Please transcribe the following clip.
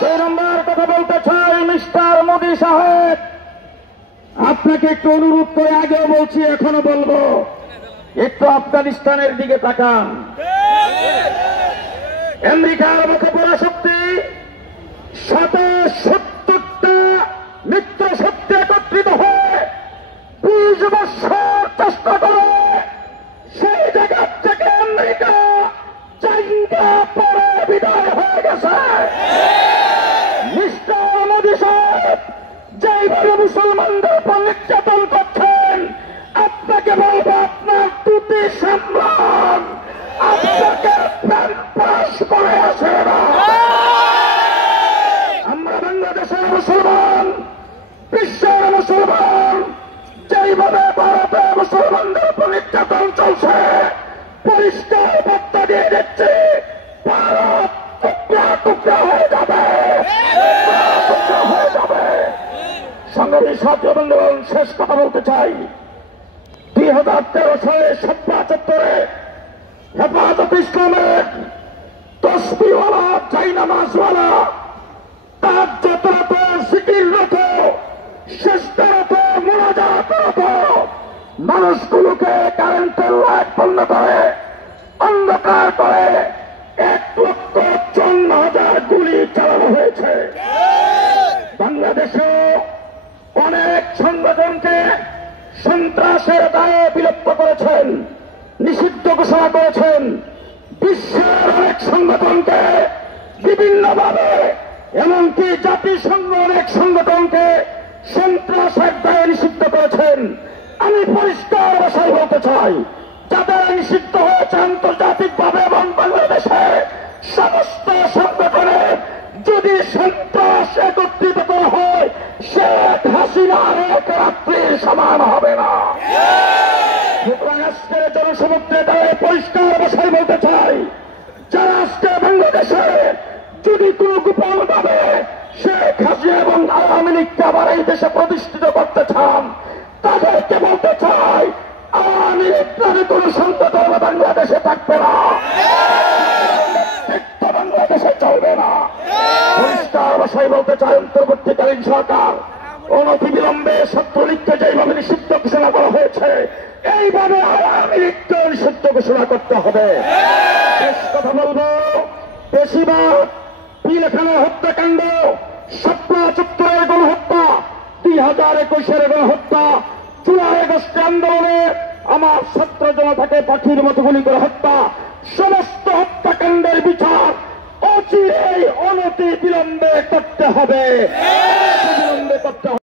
দুই নম্বর কথা বলতে চাই, মিস্টার মোদি সাহেব, আপনাকে একটু অনুরোধ করে আগেও বলছি, এখনো বলবো, একটু আফগানিস্তানের দিকে তাকান। আমেরিকার মতো পরাশক্তি 70টা মিত্র শক্তি একত্রিত হয়ে 20 বছর চেষ্টা করে সেই জায়গা থেকে আমেরিকা চাইনা পরে বিদায় হয়ে গেছে। মিস্টার মোদি সাহেব যেইভাবে মুসলমানদের উপর নির্যাতন করছেন, আপনাকে বলবো আপনার দুটি সম্মান আপনাকে প্রাণ করে আসে না। আমরা বাংলাদেশের মুসলমান, বিশ্বের মুসলমান, যেইভাবে ভারতে মুসলমানদের উপর নির্যাতন চলছে, পরিষ্কার বার্তা দিয়ে দিচ্ছে, ভারত টুকরা টুকরা হয়ে যাবে, টুকরা হয়ে যাবে। সংগ্রামী সাথী বন্ধুগণ, শেষ কথা বলতে চাই, 2013 সালে শাপলা চত্বরে হেফাজত ইসলামের তসবিওয়ালা, জায়নামাজওয়ালা, তার যতরত জিকিররত, শেষরত, মুনাজাতরত মানুষগুলোকে কারেন্টের লাইট বন্ধ করে অন্ধকার করে 1,54,000 গুলি চালানো হয়েছে। বাংলাদেশে অনেক সংগঠনকে সন্ত্রাসের দায়ে বিলুপ্ত করেছেন, নিষিদ্ধ ঘোষণা করেছেন। বিশ্বের অনেক সংগঠনকে বিভিন্নভাবে, এমনকি জাতিসংঘ অনেক সংগঠনকে সন্ত্রাসের দায়ে নিষিদ্ধ করেছেন। আমি পরিষ্কার ভাষায় বলতে চাই, যাদের নিষিদ্ধ হয়েছে আন্তর্জাতিকভাবে এবং বাংলাদেশে সমস্ত সংগঠনে যদি সন্ত্রাস একত্রিত করা হয়, শেখ হাসিনার এক রাত্রির সমান হবে না। সুতরাং আজকের জনসমুদ্রে দাঁড়িয়ে পরিষ্কার ভাষায় বলতে চাই, যারা আজকে বাংলাদেশে যদি কোনো গোপন ভাবে শেখ হাসিনা এবং আওয়ামী লীগকে আবার এই দেশে প্রতিষ্ঠিত করতে চান, তাদেরকে বলতে চাই, আওয়ামী লীগ নামে কোন সংগঠন বাংলাদেশে থাকবে না, বাংলাদেশে চলবে না। পরিষ্কার ভাষায় বলতে চাই, অন্তর্বর্তীকালীন সরকার অনতিবিলম্বে ছাত্রলীগকে যেভাবে নিষিদ্ধ ঘোষণা করা হয়েছে, এইভাবে আওয়ামী লীগকে নিষিদ্ধ ঘোষণা করতে হবে। শেষ কথা বলবো, বেশিরভাগ পিলখানা হত্যাকাণ্ড, শাপলা চত্বরের গণহত্যা, 2021-এর গণহত্যা, জুলাই আগস্ট আন্দোলনে আমার ছাত্র জনতাকে পাখির মতো গুলি করে হত্যা, সমস্ত হত্যাকাণ্ডের বিচার অচিরেই অনতি বিলম্বে করতে হবে।